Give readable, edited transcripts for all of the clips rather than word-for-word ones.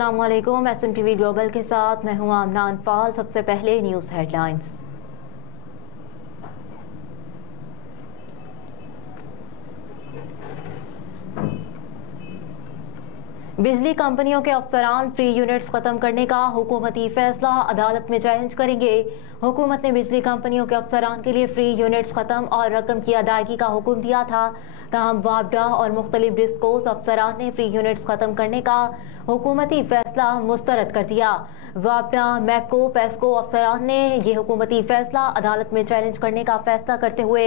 अस्सलामुअलैकुम। SMTV global के साथ मैं हूं आमना अनफाल। सबसे पहले न्यूज़ हेडलाइंस। बिजली कंपनियों के अफसरान फ्री यूनिट्स खत्म करने का हुकूमती फैसला अदालत में चैलेंज करेंगे। हुकूमत ने बिजली कंपनियों के अफसरान के लिए फ्री यूनिट्स खत्म और रकम की अदायगी का हुक्म दिया था, ताहम वापडा और मुख्तलिफ डिस्कोस अफसरान ने फ्री यूनिट्स खत्म करने का हुकूमती फैसला मुस्तरद कर दिया। वापडा, मैपको, पेस्को अफसरान ने यह हुकूमती फैसला अदालत में चैलेंज करने का फैसला करते हुए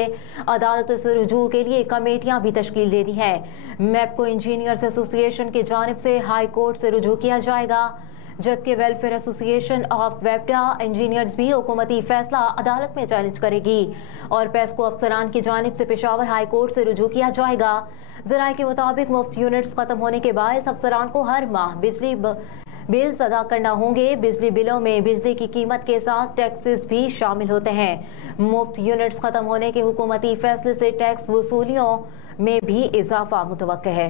अदालतों से रुजू के लिए कमेटियां भी तश्कील दे दी हैं। मैपको इंजीनियर्स एसोसिएशन की जानिब से हाई कोर्ट से रुजू किया जाएगा, जबकि वेलफेयर एसोसिएशन ऑफ वेपडा इंजीनियर्स भी हुकूमती फैसला अदालत में चैलेंज करेगी और पेस्को अफसरान की जानिब से पेशावर हाई कोर्ट से रुजू किया जाएगा। ज़राए के मुताबिक मुफ्त यूनिट्स खत्म होने के बाद अफसरान को हर माह बिजली बिल्स अदा करना होंगे। बिजली बिलों में बिजली की कीमत के साथ टैक्सेस भी शामिल होते हैं। मुफ्त यूनिट्स खत्म होने के हुकूमती फैसले से टैक्स वसूलियों में भी इजाफा मुतवक्के है।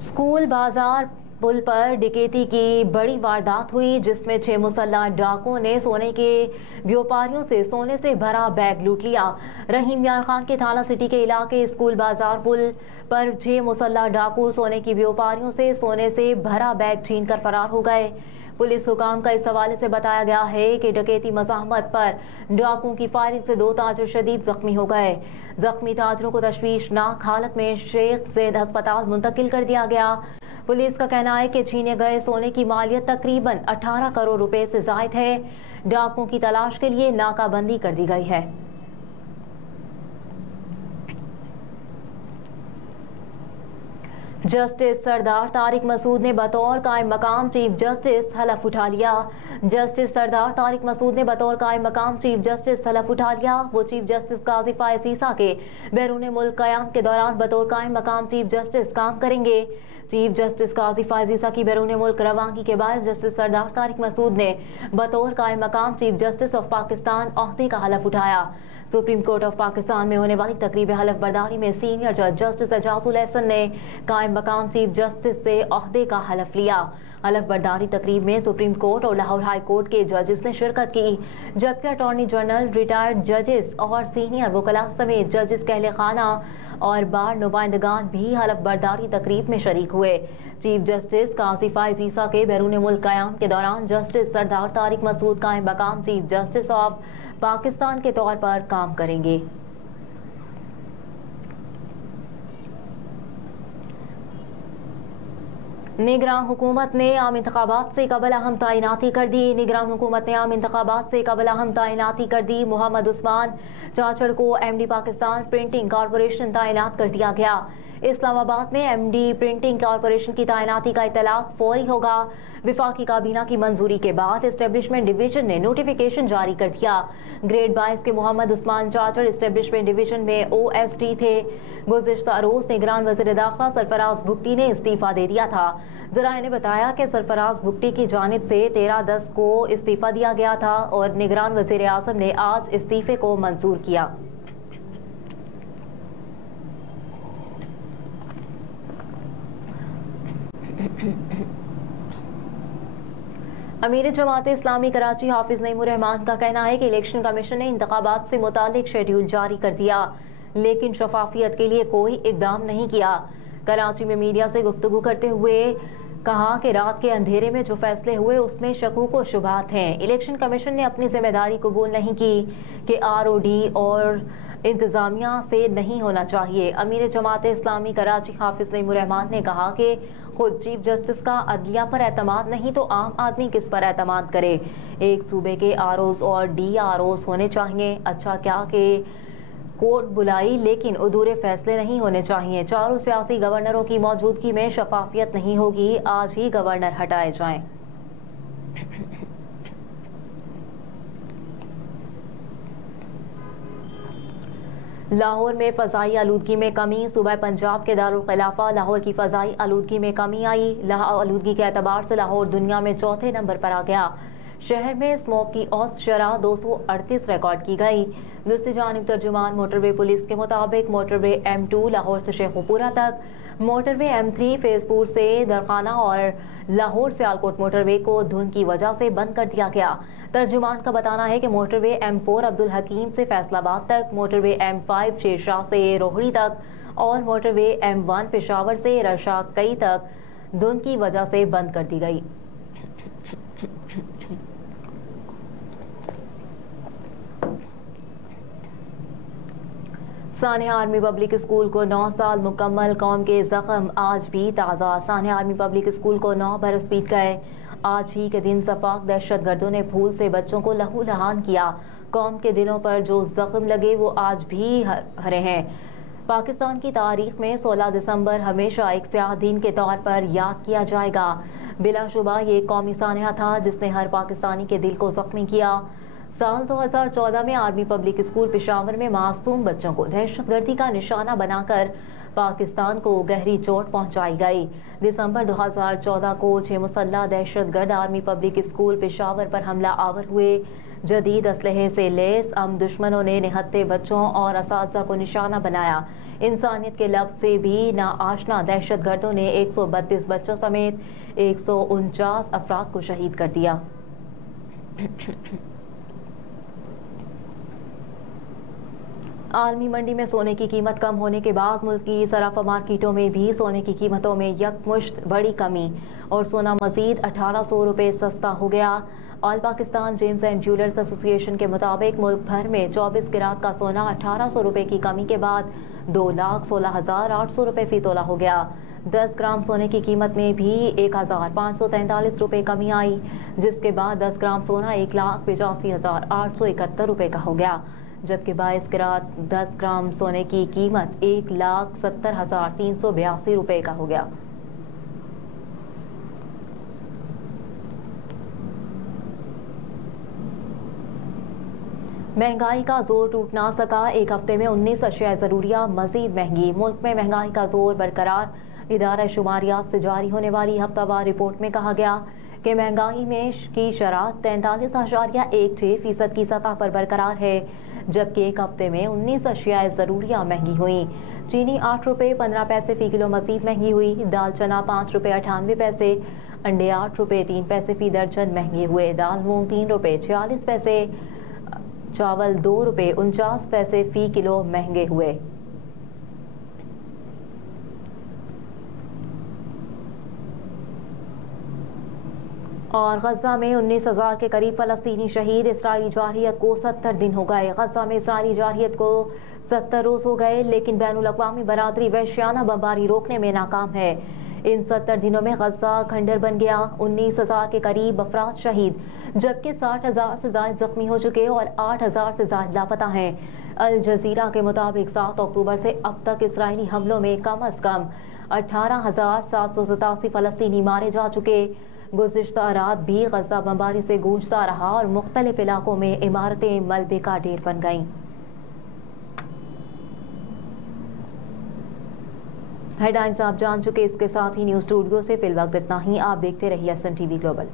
स्कूल बाजार पुल पर डकैती की बड़ी वारदात हुई, जिसमें 6 मुसल्लह डाकुओं ने सोने के व्यापारियों से सोने से भरा बैग लूट लिया। रहीम यार खान के थाना सिटी के इलाके स्कूल बाजार पुल पर 6 मुसल्लह डाकू सोने की व्यापारियों से सोने से भरा बैग छीन कर फरार हो गए। पुलिस हुकाम का इस हवाले से बताया गया है कि डकैती मज़ाहमत पर डाकुओं की फायरिंग से 2 ताजिर शदीद जख्मी हो गए। जख्मी ताजरों को तशवीशनाक हालत में शेख ज़ैद अस्पताल मुंतकिल कर दिया गया। पुलिस का कहना है कि छीने गए सोने की मालियत तकरीबन 18 करोड़ रुपए से ज़ायद है। डाकुओं की तलाश के लिए नाकाबंदी कर दी गई है। जस्टिस सरदार तारिक मसूद ने बतौर कायम मकाम चीफ जस्टिस हलफ उठा लिया। जस्टिस सरदार तारिक मसूद ने बतौर कायम मकाम चीफ जस्टिस हलफ उठा लिया। वो चीफ जस्टिस काजी फायज़ ईसा के बैरून मुल्क क़याम के दौरान बतौर कायम मकाम चीफ जस्टिस काम करेंगे। चीफ जस्टिस काजी फायज़ ईसा की बैरून मुल्क रवानगी के बाद जस्टिस सरदार तारिक मसूद ने बतौर कायम मकाम चीफ जस्टिस ऑफ पाकिस्तान ओहदे का हलफ उठाया। सुप्रीम कोर्ट ऑफ पाकिस्तान में होने वाली तकरीब हलफ बर्दारी में सीनियर जज जस्टिस एजाजुल एहसन ने कायम मकाम चीफ जस्टिस से ओहदे का हलफ लिया। हलफ बर्दारी तकरीब में सुप्रीम कोर्ट और लाहौर हाई कोर्ट के जजेस ने शिरकत की, जबकि अटॉर्नी जनरल, रिटायर्ड जजेस और सीनियर वकला समेत जजेस कहले खाना और बार नुमाइंदगान भी हलफ बर्दारी तकरीब में शरीक हुए। चीफ जस्टिस काजी फायज़ ईसा के बैरून मुल्क क़याम के दौरान जस्टिस सरदार तारिक मसूद कायम मकाम चीफ जस्टिस ऑफ पाकिस्तान के तौर पर काम करेंगे। निगरान हुकूमत ने आम इंतखाबात से कबल अहम तैनाती कर दी। निगरान हुकूमत ने आम इंतखाबात से कबल अहम तैनाती कर दी। मोहम्मद उस्मान चाचड़ को MD पाकिस्तान प्रिंटिंग कॉरपोरेशन तैनात कर दिया गया। इस्लामाबाद में MD प्रिंटिंग कॉरपोरेशन की तैनाती का इतलाक फौरी होगा। विफाकी काबीना की मंजूरी के बाद एस्टेब्लिशमेंट डिवीजन ने नोटिफिकेशन जारी कर दिया। ग्रेड 22 के मोहम्मद उस्मान चाचड़ एस्टेब्लिशमेंट डिवीजन में OSD थे। गुज़िश्ता रोज निगरान वज़ीर दाखिला सरफराज भुट्टी ने इस्तीफा दे दिया था। ज़राए ने बताया कि सरफराज भुट्टी की जानिब से 13/10 को इस्तीफा दिया गया था और निगरान वज़ीर आज़म ने आज इस्तीफे को मंजूर किया। अमीर जमात इस्लामी कराची हाफिज नईमुर रहमान का कहना है कि इलेक्शन कमीशन ने इंतखाबात से मुतालिक शेड्यूल जारी कर दिया, लेकिन शफाफियत के लिए कोई इकदाम नहीं किया। कराची में मीडिया से गुफ्तगू करते हुए कहा कि रात के अंधेरे में जो फैसले हुए उसमें शकूक व शुबहात हैं। इलेक्शन कमीशन ने अपनी जिम्मेदारी कबूल नहीं की कि ROD और इंतज़ामिया से नहीं होना चाहिए। अमीर जमात इस्लामी कराची हाफिज नईमुर रहमान ने कहा कि खुद चीफ जस्टिस का अदलिया पर एतमाद नहीं तो आम आदमी किस पर एतमाद करे। एक सूबे के ROs और DROs होने चाहिए। अच्छा क्या कि कोर्ट बुलाई, लेकिन अधूरे फैसले नहीं होने चाहिए। चारों सियासी गवर्नरों की मौजूदगी में शफाफियत नहीं होगी। आज ही गवर्नर हटाए जाएं। लाहौर में फ़ज़ाई आलूदगी में कमी। सूबा पंजाब के दारुल खिलाफा लाहौर की फ़ज़ाई आलूदगी में कमी आई। आलूदगी के एतबार से लाहौर दुनिया में चौथे नंबर पर आ गया। शहर में स्मोक की औसत शरह 238 रिकॉर्ड की गई। दूसरी जानिब तर्जुमान मोटरवे पुलिस के मुताबिक मोटरवे M2 लाहौर से शेखुपुरा तक, मोटरवे M3 फैजपुर से दरखाना और लाहौर सियालकोट मोटरवे को धुंध की वजह से बंद कर दिया गया। तर्जुमान का बताना है कि मोटरवे M4 अब्दुल हकीम से फैसलाबाद तक, मोटरवे M5 शेरशाह से रोहड़ी तक और मोटरवे M1 पेशावर से रशाक कई तक धुंध की वजह से बंद कर दी गई। सानिया आर्मी पब्लिक स्कूल को 9 साल मुकम्मल, कौम के जख्म आज भी ताज़ा। सानिया आर्मी पब्लिक स्कूल को 9 बरस बीत गए। आज ही के दिन सपाक दहशतगर्दों ने भूल से बच्चों को लहू लहान किया। कौम के दिलों पर जो जख्म लगे वो आज भी हरे हैं। पाकिस्तान की तारीख में 16 दिसंबर हमेशा एक स्याह दिन के तौर पर याद किया जाएगा। बिलाशुबा ये कौमी सानिया था जिसने हर पाकिस्तानी के दिल को जख्मी किया। साल 2014 में आर्मी पब्लिक स्कूल पेशावर में मासूम बच्चों को दहशतगर्दी का निशाना बनाकर पाकिस्तान को गहरी चोट पहुंचाई गई। दिसंबर 2014 को 6 मुसल्लह दहशतगर्द आर्मी पब्लिक स्कूल पेशावर पर हमला आवर हुए। जदीद असलहे से लैस दुश्मनों ने निहत्ते बच्चों और असातिज़ा को निशाना बनाया। इंसानियत के लफ्ज़ से भी नाआशना दहशतगर्दों ने 132 बच्चों समेत 149 अफराद को शहीद कर दिया। आलमी मंडी में सोने की कीमत कम होने के बाद मुल्क की सराफा मार्केटों में भी सोने की कीमतों में यकमुश्त बड़ी कमी और सोना मजीद 1800 रुपये सस्ता हो गया। All Pakistan James and jewellers association के मुताबिक मुल्क भर में 24 कैरेट का सोना 1800 रुपये की कमी के बाद 2,16,800 रुपये फी तोला हो गया। 10 ग्राम सोने की कीमत में भी 1,543 रुपये कमी आई, जिसके बाद 10 ग्राम सोना 1,85,871 रुपये का हो गया, जबकि 22 कैरेट 10 ग्राम सोने की कीमत 1,70,382 रुपये का हो गया। महंगाई का जोर टूट ना सका, एक हफ्ते में 19 अशिया ज़रूरिया मजीद महंगी। मुल्क में महंगाई का जोर बरकरार। इदारा शुमारियात से जारी होने वाली हफ्तावार रिपोर्ट में कहा गया कि महंगाई में की शरह 43.16% की सतह पर बरकरार है, जबकि एक हफ्ते में 19 अशिया ज़रूरिया महंगी हुई। चीनी 8 रुपये 15 पैसे फ़ी किलो मजीद महंगी हुई। दाल चना 5 रुपये 98 पैसे, अंडे 8 रुपये 3 पैसे फ़ी दर्जन महंगे हुए। दाल मूंग 3 रुपये 46 पैसे, चावल 2 रुपये 49 पैसे फ़ी किलो महंगे हुए। और गजा में 19,000 के करीब फ़लस्तीनी शहीद। इसराइली जारहियत को 70 दिन हो गए। गजा में इसराइली जारहियत को 70 रोज़ हो गए, लेकिन बैनुल-अक़वामी बरादरी वहशियाना बमबारी रोकने में नाकाम है। इन 70 दिनों में गजा खंडर बन गया। 19,000 के करीब अफराद शहीद, जबकि 60,000 से ज़ायद जख्मी हो चुके और 8,000 से ज़ायद लापता हैं। अल जज़ीरा के मुताबिक 7 अक्टूबर से अब तक इसराइली हमलों में कम अज़ कम 18,787 फ़लस्तीनी मारे जा चुके। गुज़िश्ता रात भी गजा बमबारी से गूंजता रहा और मुख्तलिफ इलाकों में इमारतें मलबे का ढेर बन गईं। हेडलाइंस आप जान चुके। इसके साथ ही न्यूज़ स्टूडियो से फिलहाल इतना ही। आप देखते रहिए SMTV ग्लोबल।